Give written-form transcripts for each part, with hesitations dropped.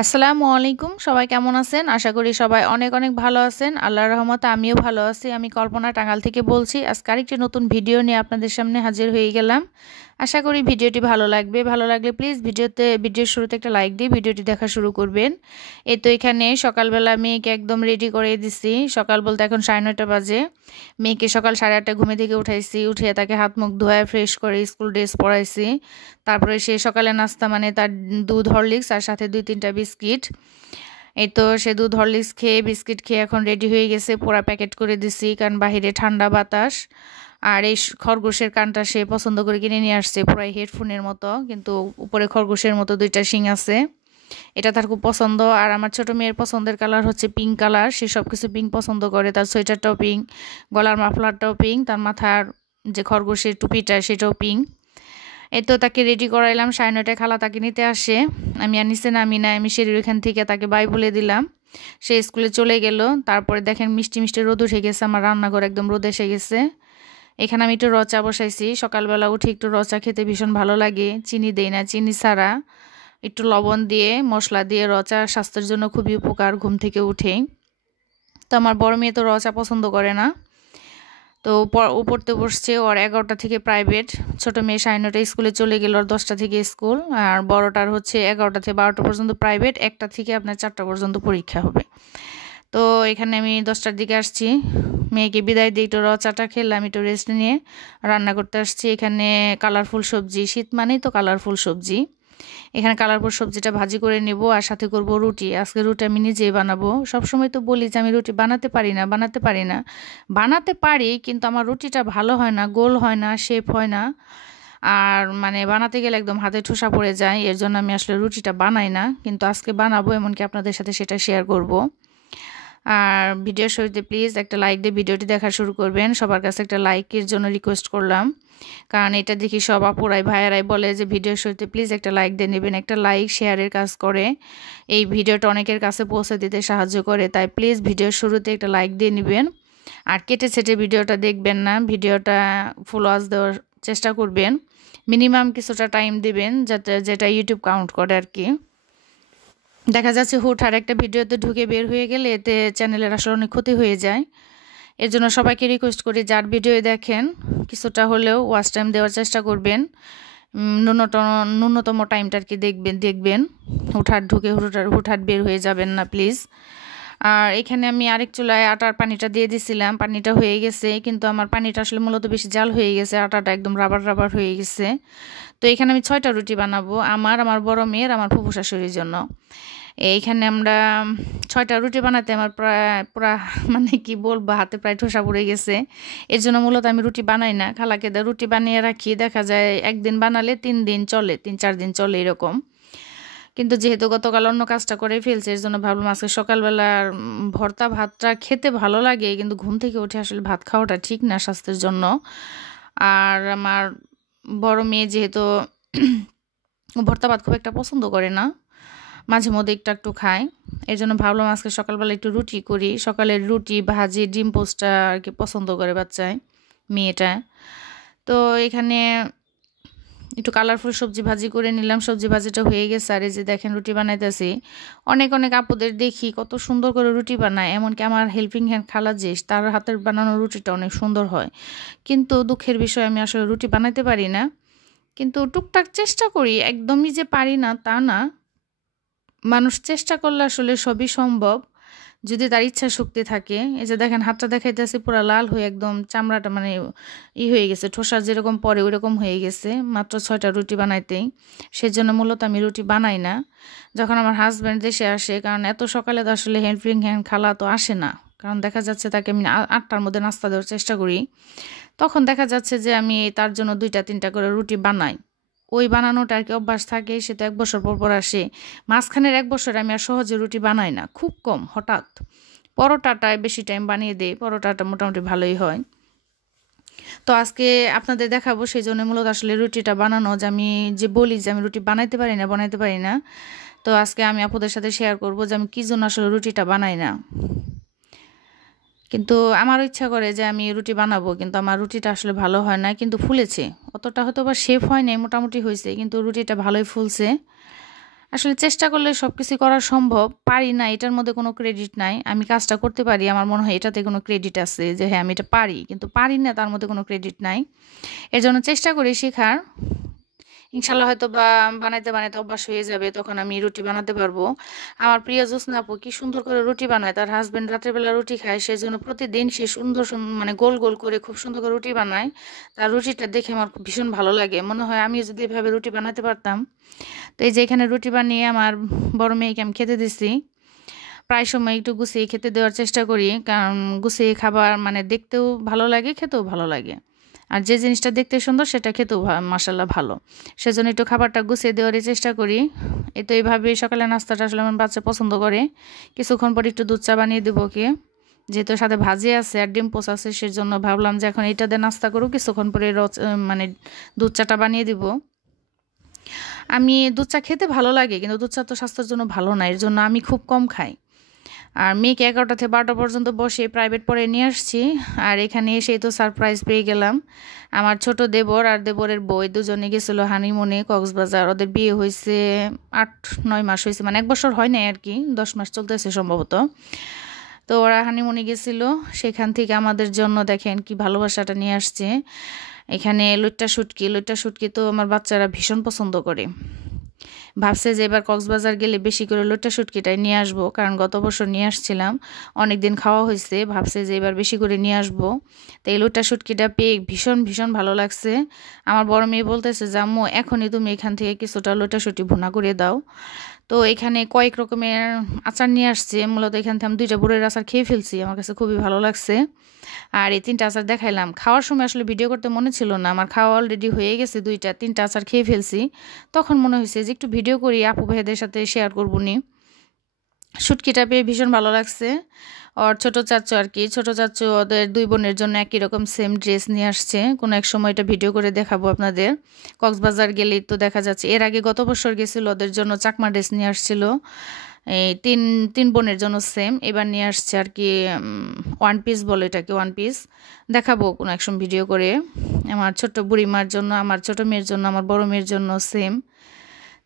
আসসালামু আলাইকুম। সবাই কেমন আছেন? আশা করি সবাই অনেক অনেক ভালো আছেন। আল্লাহর রহমতে আমিও ভালো আছি। আমি কল্পনা টাঙ্গাইল থেকে বলছি। আজকে আরেকটি নতুন ভিডিও নিয়ে আপনাদের সামনে হাজির হয়ে গেলাম। আশা করি ভিডিওটি ভালো লাগবে। ভালো লাগলে প্লিজ ভিডিওর শুরুতে একটা লাইক দিয়ে ভিডিওটি দেখা শুরু করবেন। এই তো এখানে সকালবেলা মেয়েকে একদম রেডি করে দিছি। সকাল বলতে এখন 9:30 বাজে। মেয়েকে সকাল 8:30 ঘুমে থেকে উঠাইছি। উঠিয়ে তাকে হাত মুখ ধোয়া ফ্রেশ করে স্কুল ড্রেস পরাইছি। তারপরে সে সকালে নাস্তা মানে তার দুধ হরলিক্স আর সাথে 2-3টা বিস্কিট। এই তো সে দুধ হরলিক্স খেয়ে বিস্কিট খেয়ে এখন রেডি হয়ে গেছে। পুরা প্যাকেট করে দিছি কারণ বাহিরে ঠান্ডা বাতাস। আর এই খরগোশের কানটা সে পছন্দ করে কিনে নিয়ে আসছে পুরাই হেডফোনের মতো, কিন্তু উপরে খরগোশের মতো 2টা শিং আছে। এটা তার খুব পছন্দ। আর আমার ছোট মেয়ের পছন্দের কালার হচ্ছে পিঙ্ক কালার। সে সব কিছু পিঙ্ক পছন্দ করে। তার সোয়েটারটাও পিঙ্ক, গলার মাফলারটাও পিঙ্ক, তার মাথার যে খরগোশের টুপিটা সেটাও পিঙ্ক। এই তো তাকে রেডি করাইলাম। 9:30 খালা তাকে নিতে আসে। আমি আর নিচে নামি না, আমি সিঁড়ির ওইখান থেকে তাকে বাই বলে দিলাম। সে স্কুলে চলে গেল। তারপরে দেখেন মিষ্টি মিষ্টি রোদ উঠে গেছে, আমার রান্নাঘর একদম রোদ এসে গেছে। এখানে আমি একটু রচা বসাইছি। সকালবেলা উঠে একটু রচা খেতে ভীষণ ভালো লাগে। চিনি দেই না, চিনি ছাড়া একটু লবণ দিয়ে মশলা দিয়ে রচা স্বাস্থ্যের জন্য খুবই উপকার ঘুম থেকে উঠেই। তো আমার বড় মেয়ে তো রচা পছন্দ করে না। তো ও পড়তে বসছে। ওর 11টা থেকে প্রাইভেট। ছোট মেয়ে 9:30 স্কুলে চলে গেল, ওর 10টা থেকে স্কুল। আর বড়টার হচ্ছে 11টা থেকে 12টা পর্যন্ত প্রাইভেট, 1টা থেকে আপনার 4টা পর্যন্ত পরীক্ষা হবে। তো এখানে আমি 10টার দিকে আসছি, মেয়েকে বিদায় দিয়ে একটু চাটা খেলাম, একটু রেস্ট নিয়ে রান্না করতে আসছি। এখানে কালারফুল সবজি, শীত মানেই তো কালারফুল সবজি। এখানে কালারফুল সবজিটা ভাজি করে নেব আর সাথে করব রুটি। আজকে রুটি আমি নিজেই বানাবো। সবসময় তো বলি যে আমি রুটি বানাতে পারি না, বানাতে পারি কিন্তু আমার রুটিটা ভালো হয় না, গোল হয় না, শেপ হয় না। আর মানে বানাতে গেলে একদম হাতে ঠোসা পড়ে যায়। এর জন্য আমি আসলে রুটিটা বানাই না, কিন্তু আজকে বানাবো, এমনকি আপনাদের সাথে সেটা শেয়ার করব। আর ভিডিওর শুরুতে প্লিজ একটা লাইক দিয়ে ভিডিওটি দেখা শুরু করবেন। সবার কাছে একটা লাইকের জন্য রিকোয়েস্ট করলাম, কারণ এটা দেখি সব আপুরাই ভাইয়ারাই বলে যে ভিডিওর শুরুতে প্লিজ একটা লাইক দিয়ে নেবেন। একটা লাইক শেয়ারের কাজ করে, এই ভিডিওটা অনেকের কাছে পৌঁছে দিতে সাহায্য করে। তাই প্লিজ ভিডিওর শুরুতে একটা লাইক দিয়ে নেবেন। আর কেটে ছেটে ভিডিওটা দেখবেন না, ভিডিওটা ফুল ওয়াচ দেওয়ার চেষ্টা করবেন। মিনিমাম কিছুটা টাইম দিবেন, যেটা ইউটিউব কাউন্ট করে আর কি। দেখা যাচ্ছে হুট আর একটা ভিডিওতে ঢুকে বের হয়ে গেলে এতে চ্যানেলের আসলে অনেক ক্ষতি হয়ে যায়। এর জন্য সবাইকে রিকোয়েস্ট করি, যার ভিডিও দেখেন কিছুটা হলেও ওয়াচ টাইম দেওয়ার চেষ্টা করবেন। ন্যূনতম টাইমটা আর কি দেখবেন। হুটহাট ঢুকে হুটহাট বের হয়ে যাবেন না প্লিজ। আর এখানে আমি আরেক চুলায় আটার পানিটা দিয়ে দিছিলাম। পানিটা হয়ে গেছে, কিন্তু আমার পানিটা আসলে মূলত বেশি জাল হয়ে গেছে, আটাটা একদম রাবার রাবার হয়ে গেছে। তো এখানে আমি 6টা রুটি বানাবো, আমার বড় মেয়ের, আমার ফুফু শাশুড়ির জন্য। এইখানে আমরা 6টা রুটি বানাতে আমার প্রায় পুরা মানে কি বলবো, হাতে প্রায় ঠোসা পড়ে গেছে। এর জন্য মূলত আমি রুটি বানাই না, খালাকে রুটি বানিয়ে রাখি। দেখা যায় একদিন বানালে 3 দিন চলে, 3-4 দিন চলে এরকম। কিন্তু যেহেতু গতকাল অন্য কাজটা করে ফেলছে, এর জন্য ভাবলাম আজকে সকালবেলার ভর্তা ভাতটা খেতে ভালো লাগে, কিন্তু ঘুম থেকে উঠে আসলে ভাত খাওয়াটা ঠিক না স্বাস্থ্যের জন্য। আর আমার বড় মেয়ে যেহেতু ভর্তা ভাত খুব একটা পছন্দ করে না, মাঝে মধ্যে একটু একটু খায়। এর জন্য ভাবলাম আজকে সকালবেলা একটু রুটি করি। সকালের রুটি ভাজি ডিম পোস্টটা আর কি পছন্দ করে বাচ্চায়, মেয়েটা। তো এখানে একটু কালারফুল সবজি ভাজি করে নিলাম। সবজি ভাজিটা হয়ে গেছে। আর এই যে দেখেন রুটি বানাইতেছি। অনেক অনেক আপুদের দেখি কত সুন্দর করে রুটি বানায়, এমনকি আমার হেল্পিং হ্যান্ড খালা যে, তার হাতের বানানো রুটিটা অনেক সুন্দর হয়। কিন্তু দুঃখের বিষয় আমি আসলে রুটি বানাইতে পারি না। কিন্তু টুকটাক চেষ্টা করি, একদমই যে পারি না তা না। মানুষ চেষ্টা করলে আসলে সবই সম্ভব, যদি তার ইচ্ছা শক্তি থাকে। এই যে দেখেন হাতটা দেখাইতেছি পুরা লাল হয়ে একদম চামড়াটা মানে হয়ে গেছে, ঠোসা যেরকম পরে ওইরকম হয়ে গেছে মাত্র 6টা রুটি বানাইতেই। সেজন্য মূলত আমি রুটি বানাই না যখন আমার হাজব্যান্ড দেশে আসে, কারণ এত সকালে তো আসলে হেল্পিং হ্যান্ড খালা তো আসে না। কারণ দেখা যাচ্ছে তাকে আমি 8টার মধ্যে নাস্তা দেওয়ার চেষ্টা করি, তখন দেখা যাচ্ছে যে আমি তার জন্য 2-3টা করে রুটি বানাই। ওই বানানোটা আর কি অভ্যাস থাকে। সে তো 1 বছর পর পর আসে। মাঝখানের 1 বছর আমি আর সহজে রুটি বানাই না, খুব কম, হঠাৎ পরোটাটায় বেশি টাইম বানিয়ে দেই। পরোটাটা মোটামুটি ভালোই হয়। তো আজকে আপনাদের দেখাবো, সেই জন্য মূলত আসলে রুটিটা বানানো, যে আমি যে বলি যে আমি রুটি বানাইতে পারি না। তো আজকে আমি আপনাদের সাথে শেয়ার করব যে আমি কী জন্য আসলে রুটিটা বানাই না। কিন্তু আমারও ইচ্ছা করে যে আমি রুটি বানাবো, কিন্তু আমার রুটিটা আসলে ভালো হয় না। কিন্তু ফুলেছে, অতটা হয়তো বা শেপ হয় নাই, মোটামুটি হয়েছে, কিন্তু রুটিটা ভালোই ফুলছে। আসলে চেষ্টা করলে সবকিছু করা সম্ভব। পারি না এটার মধ্যে কোনো ক্রেডিট নাই। আমি কাজটা করতে পারি। আমার মনে হয় এটাতে কোনো ক্রেডিট আছে যে হ্যাঁ, আমি এটা পারি। কিন্তু পারি না তার মধ্যে কোনো ক্রেডিট নাই। এজন্য চেষ্টা করি শেখার। ইনশাআল্লাহ হয়তোবা বানাইতে অভ্যাস হয়ে যাবে। তখন আমি রুটি বানাতে পারবো। আমার প্রিয় জোছনা আপু কি সুন্দর করে রুটি বানায়। তার হাসব্যান্ড রাতের বেলা রুটি খায়। সেজন্য প্রতিদিন সে সুন্দর মানে গোল, গোল করে খুব সুন্দর করে রুটি বানায়। তার রুটিটা দেখে আমার খুব ভীষণ ভালো লাগে। মনে হয় আমিও যদি এভাবে রুটি বানাতে পারতাম। তো এই যে এখানে রুটি বানিয়ে আমার বড় মেয়েকে আমি খেতে দিছি। প্রায় সময় একটু গুছিয়ে খেতে দেওয়ার চেষ্টা করি। কারণ গুছিয়ে খাবার মানে দেখতেও ভালো লাগে, খেতেও ভালো লাগে। আর যে জিনিসটা দেখতে সুন্দর সেটা খেতেও মাশাআল্লাহ ভালো। সেজন্য একটু খাবারটা গুছিয়ে দেওয়ারই চেষ্টা করি। এই তো এইভাবে সকালে নাস্তাটা আসলে আমার বাচ্চা পছন্দ করে। কিছুক্ষণ পর একটু দুধ চা বানিয়ে দেবো ওকে। যেহেতু সাথে ভাজি আছে আর ডিম পোচ আছে সেজন্য ভাবলাম যে এখন এটা দিয়ে নাস্তা করুক, কিছুক্ষণ পরে মানে দুধ চাটা বানিয়ে দিব। আমি দুধ চা খেতে ভালো লাগে কিন্তু দুধ চা তো স্বাস্থ্যের জন্য ভালো না, এর জন্য আমি খুব কম খাই। আর মেয়েকে 11টা থেকে 12টা পর্যন্ত বসে প্রাইভেট পড়ে নিয়ে আসছি। আর এখানে এসেই তো সারপ্রাইজ পেয়ে গেলাম। আমার ছোট দেবর আর দেবরের বউ দুজনে গেছিলো হানিমুনে কক্সবাজার। ওদের বিয়ে হয়েছে 8-9 মাস হয়েছে, মানে 1 বছর হয় নাই আর কি, 10 মাস চলতেছে সম্ভবত। তো ওরা হানিমুনে গেছিলো, সেখান থেকে আমাদের জন্য দেখেন কি ভালোবাসাটা নিয়ে আসছে। এখানে লইট্টা শুটকি তো আমার বাচ্চারা ভীষণ পছন্দ করে। ভাবছে যে এবার কক্সবাজার গেলে বেশি করে লইট্টা শুটকিটাই নিয়ে আসবো, কারণ গত বছর নিয়ে আসছিলাম, অনেক দিন খাওয়া হয়েছে। ভাবছে যে এবার বেশি করে নিয়ে আসবো। তো এই লইট্টা শুটকিটা পেয়ে ভীষণ ভীষণ ভালো লাগছে। আমার বড় মেয়ে বলতেছে যে আম্মু এখনই তুমি এখান থেকে কিছুটা লইট্টা শুটকি ভুনা করে দাও। তো এখানে কয়েক রকমের আচার নিয়ে আসছে। মূলত এখান থেকে আমি 2টা বড়ের আচার খেয়ে ফেলছি, আমার কাছে খুবই ভালো লাগছে। আর এই 3টা আচার দেখাইলাম। খাওয়ার সময় আসলে ভিডিও করতে মনে ছিল না, আমার খাওয়া অলরেডি হয়ে গেছে 3টা আচার খেয়ে ফেলছি। তখন মনে হয়েছে যে একটু ভিডিও করি, আপু ভাইদের সাথে শেয়ার করবো নি। শুটকিটা পেয়ে ভীষণ ভালো লাগছে। আর ছোট চাচু আর কি, ছোট চাচু ওদের 2 বোনের জন্য একই রকম সেম ড্রেস নিয়ে আসছে। কোনো এক সময় এটা ভিডিও করে দেখাবো আপনাদের। কক্সবাজার গেলেই তো দেখা যাচ্ছে। এর আগে গত বছর গেছিল, ওদের জন্য চাকমা ড্রেস নিয়ে আসছিল। এই তিন বোনের জন্য সেম। এবার নিয়ে আসছে আর কি ওয়ান পিস বলে এটাকে, ওয়ান পিস দেখাবো কোনো এক সময় ভিডিও করে। আমার ছোট্ট বুড়িমার জন্য, আমার ছোট মেয়ের জন্য, আমার বড় মেয়ের জন্য সেম।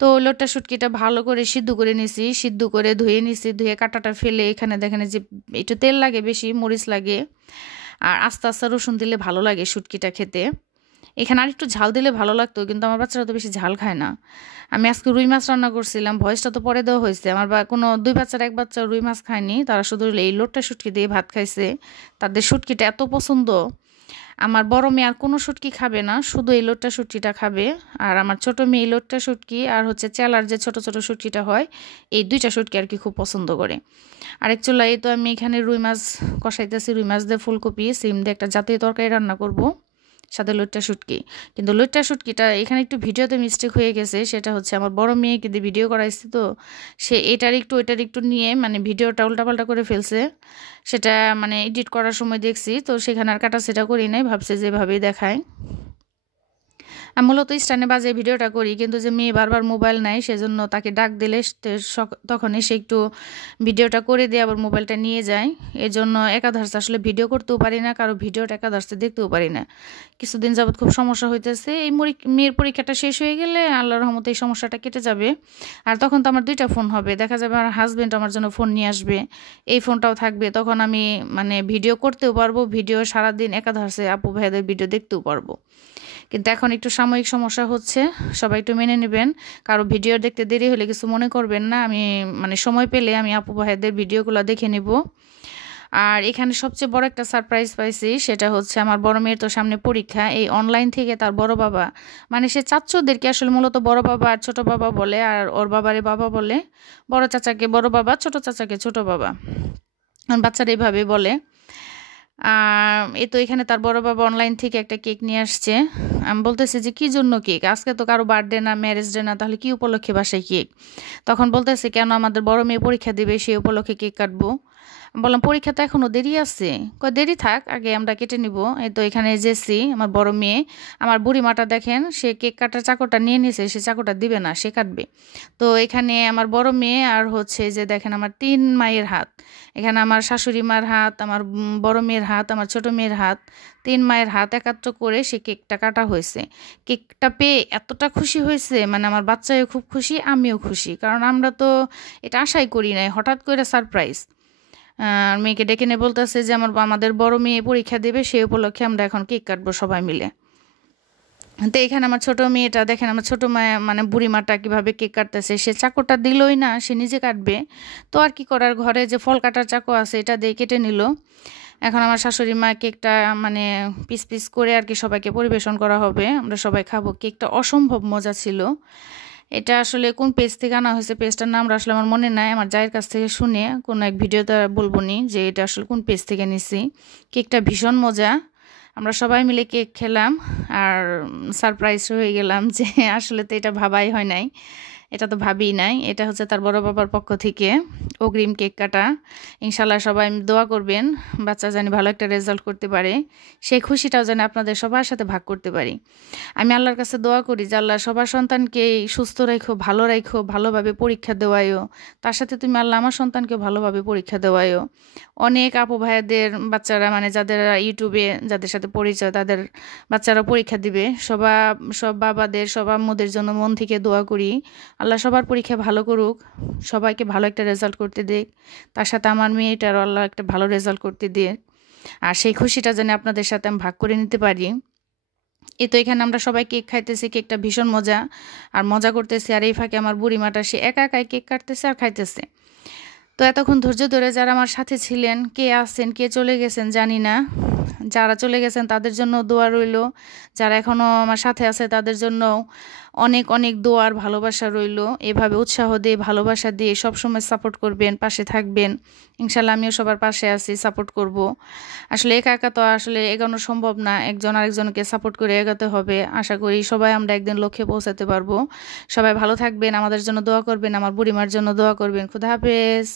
তো লইট্টা শুটকিটা ভালো করে সিদ্ধ করে নিছি, সিদ্ধ করে ধুয়ে নিছি, ধুয়ে কাঁটাটা ফেলে এখানে দেখেন যে একটু তেল লাগে বেশি, মরিচ লাগে আর আস্তে আস্তে রসুন দিলে ভালো লাগে শুটকিটা খেতে। এখানে আর একটু ঝাল দিলে ভালো লাগতো, কিন্তু আমার বাচ্চারা তো বেশি ঝাল খায় না। আমি আজকে রুই মাছ রান্না করছিলাম, ভয়েসটা তো পরে দেওয়া হয়েছে। আমার কোনো 2 বাচ্চার 1 বাচ্চা রুই মাছ খায়নি, তারা শুধু এই লইট্টা শুটকি দিয়ে ভাত খাইছে। তাদের শুটকিটা এত পছন্দ। আমার বড় মেয়ে আর কোনো শুটকি খাবে না, শুধু এই লইট্টা শুটকিটা খাবে। আর আমার ছোট মেয়ে এই লইট্টা শুটকি আর হচ্ছে চেলার যে ছোট ছোট শুটকিটা হয়, এই 2টা শুটকি আর কি খুব পছন্দ করে। আরেক চুলায় তো আমি এখানে রুই মাছ কষাইতেছি, রুই মাছ দিয়ে ফুলকপি সিম দিয়ে একটা জাতীয় তরকারি রান্না করব, সাথে লইট্টা শুটকি। কিন্তু লইট্টা শুটকিটা এখানে একটু ভিডিওতে মিস্টেক হয়ে গেছে। সেটা হচ্ছে আমার বড় মেয়েকে দিয়ে ভিডিও করাইছি, তো সে এটার একটু নিয়ে মানে ভিডিওটা উল্টাপাল্টা করে ফেলছে। সেটা মানে এডিট করার সময় দেখছি, তো সেখানে আর কাটা সেটা করি নাই, ভাবছে যেভাবেই দেখায়। আমি মূলত স্ট্যান্ডে বাজে ভিডিওটা করি, কিন্তু যে মেয়ে বারবার মোবাইল নেয় সেজন্য তাকে ডাক দিলে তখনই সে একটু ভিডিওটা করে দিয়ে আবার মোবাইলটা নিয়ে যায়। এর জন্য একাধারে আসলে ভিডিও করতেও পারি না, কারো ভিডিওটা একাধারে দেখতেও পারি না। কিছুদিন যাবৎ খুব সমস্যা হইতেছে। এই মেয়ের পরীক্ষাটা শেষ হয়ে গেলে আল্লাহর রহমতে এই সমস্যাটা কেটে যাবে। আর তখন তো আমার 2টা ফোন হবে, দেখা যাবে আমার হাজব্যান্ড আমার জন্য ফোন নিয়ে আসবে, এই ফোনটাও থাকবে। তখন আমি মানে ভিডিও করতেও পারবো, ভিডিও সারাদিন একাধারে আপু ভাইদের ভিডিও দেখতেও পারবো। কিন্তু এখন একটু সাময়িক সমস্যা হচ্ছে, সবাই একটু মেনে নেবেন। কারো ভিডিও দেখতে দেরি হলে কিছু মনে করবেন না। আমি মানে সময় পেলে আমি আপু ভাইদের ভিডিওগুলো দেখে নেব। আর এখানে সবচেয়ে বড় একটা সারপ্রাইজ পাইছি, সেটা হচ্ছে আমার বড় মেয়ের তো সামনে পরীক্ষা। এই অনলাইন থেকে তার বড় বাবা, মানে সে চাচ্চুদেরকে আসলে মূলত বড় বাবা আর ছোট বাবা বলে, আর ওর বাবারে বাবা বলে, বড় চাচাকে বড় বাবা, ছোট চাচাকে ছোট বাবা, বাচ্চারা এইভাবে বলে। এই তো এখানে তার বড় বাবা অনলাইন থেকে একটা কেক নিয়ে আসছে। আমি বলতেছি যে কি জন্য কেক, আজকে তো কারো বার্থডে না, ম্যারেজ ডে না, তাহলে কি উপলক্ষে বাসায় কেক? তখন বলতেছে কেন আমাদের বড় মেয়ে পরীক্ষা দিবে, সেই উপলক্ষে কেক কাটবো। বললাম পরীক্ষা তো এখনো দেরি আছে। কয় দেরি থাক, আগে আমরা কেটে নিব। এই তো এখানে জেসি আমার বড় মেয়ে, আমার বুড়িমাটা দেখেন সে কেক কাটার চাকুটা নিয়ে নিছে, সে চাকুটা দিবে না, সে কাটবে। তো এখানে আমার বড় মেয়ে আর হচ্ছে যে দেখেন আমার ৩ মায়ের হাত, এখানে আমার শাশুড়ি মার হাত, আমার বড় মেয়ের হাত, আমার ছোট মেয়ের হাত, ৩ মায়ের হাত একাত্র করে সে কেকটা কাটা হয়েছে। কেকটা পেয়ে এতটা খুশি হয়েছে, মানে আমার বাচ্চাও খুব খুশি, আমিও খুশি, কারণ আমরা তো এটা আশাই করি নাই, হঠাৎ করে সারপ্রাইজ। আর মেয়েকে ডেকে নিয়ে বলতেছে যে আমাদের বড় মেয়ে পরীক্ষা দেবে, সেই উপলক্ষে আমরা এখন কেক কাটবো সবাই মিলে। তো এখানে আমার ছোট মেয়েটা দেখেন, আমার ছোট মায়া মানে বুড়ি মাটা কীভাবে কেক কাটতেছে, সে চাকুটা দিলই না, সে নিজে কাটবে। তো আর কি করার, ঘরে যে ফল কাটার চাকু আছে এটা দিয়ে কেটে নিল। এখন আমার শাশুড়ি মা কেকটা মানে পিস পিস করে আর কি সবাইকে পরিবেশন করা হবে, আমরা সবাই খাবো। কেকটা অসম্ভব মজা ছিল। এটা আসলে কোন পেজ থেকে আনা হয়েছে, পেজটার নাম আসলে আমার মনে নাই, আমার জায়ের কাছ থেকে শুনে কোনো এক ভিডিওতে বলবো নি যে এটা আসলে কোন পেজ থেকে নিছি। কেকটা ভীষণ মজা, আমরা সবাই মিলে কেক খেলাম আর সারপ্রাইজ হয়ে গেলাম যে আসলে তো এটা ভাবাই হয় নাই, এটা তো ভাবিই নাই। এটা হচ্ছে তার বড় বাবার পক্ষ থেকে অগ্রিম কেক কাটা। ইনশাল্লাহ সবাই দোয়া করবেন বাচ্চা জানি ভালো একটা রেজাল্ট করতে পারে, সেই খুশিটাও যেন আপনাদের সবার সাথে ভাগ করতে পারি। আমি আল্লাহর কাছে দোয়া করি যে আল্লাহ সবার সন্তানকে সুস্থ রাখো, ভালো রাখো, ভালোভাবে পরীক্ষা দেওয়ায়ও, তার সাথে তুমি আল্লাহ আমার সন্তানকে ভালোভাবে পরীক্ষা দেওয়ায়ও। অনেক আপু ভাইয়াদের বাচ্চারা মানে যাদের ইউটিউবে যাদের সাথে পরিচয়, তাদের বাচ্চারা পরীক্ষা দিবে, সব বাবাদের সব আম্মুদের জন্য মন থেকে দোয়া করি আল্লাহ সবার পরীক্ষা ভালো করুক, সবাইকে ভালো একটা রেজাল্ট করতে দিক, তার সাথে আমার মেয়েটারও আল্লাহ একটা ভালো রেজাল্ট করতে দিয়ে, আর সেই খুশিটা যেন আপনাদের সাথে আমি ভাগ করে নিতে পারি। এই তো এখানে আমরা সবাই কেক খাইতেছি, কেকটা ভীষণ মজা আর মজা করতেছি, আর এই ফাঁকে আমার বুড়িমাটা সে একা একাই কেক কাটতেছে আর খাইতেছে। তো এতক্ষণ ধৈর্য ধরে যারা আমার সাথে ছিলেন, কে আসছেন কে চলে গেছেন জানি না, যারা চলে গেছেন তাদের জন্য দোয়া রইল, যারা এখনও আমার সাথে আছে তাদের জন্য অনেক অনেক দোয়ার ভালোবাসা রইল। এভাবে উৎসাহ দিয়ে ভালোবাসা দিয়ে সবসময় সাপোর্ট করবেন, পাশে থাকবেন। ইনশাল্লাহ আমিও সবার পাশে আছি, সাপোর্ট করব। আসলে একা একা তো আসলে এগোনো সম্ভব না, একজন আরেকজনকে সাপোর্ট করে এগোতে হবে। আশা করি সবাই আমরা একদিন লক্ষ্যে পৌঁছাতে পারবো। সবাই ভালো থাকবেন, আমাদের জন্য দোয়া করবেন, আমার বুড়িমার জন্য দোয়া করবেন। খুদা হাফেজ।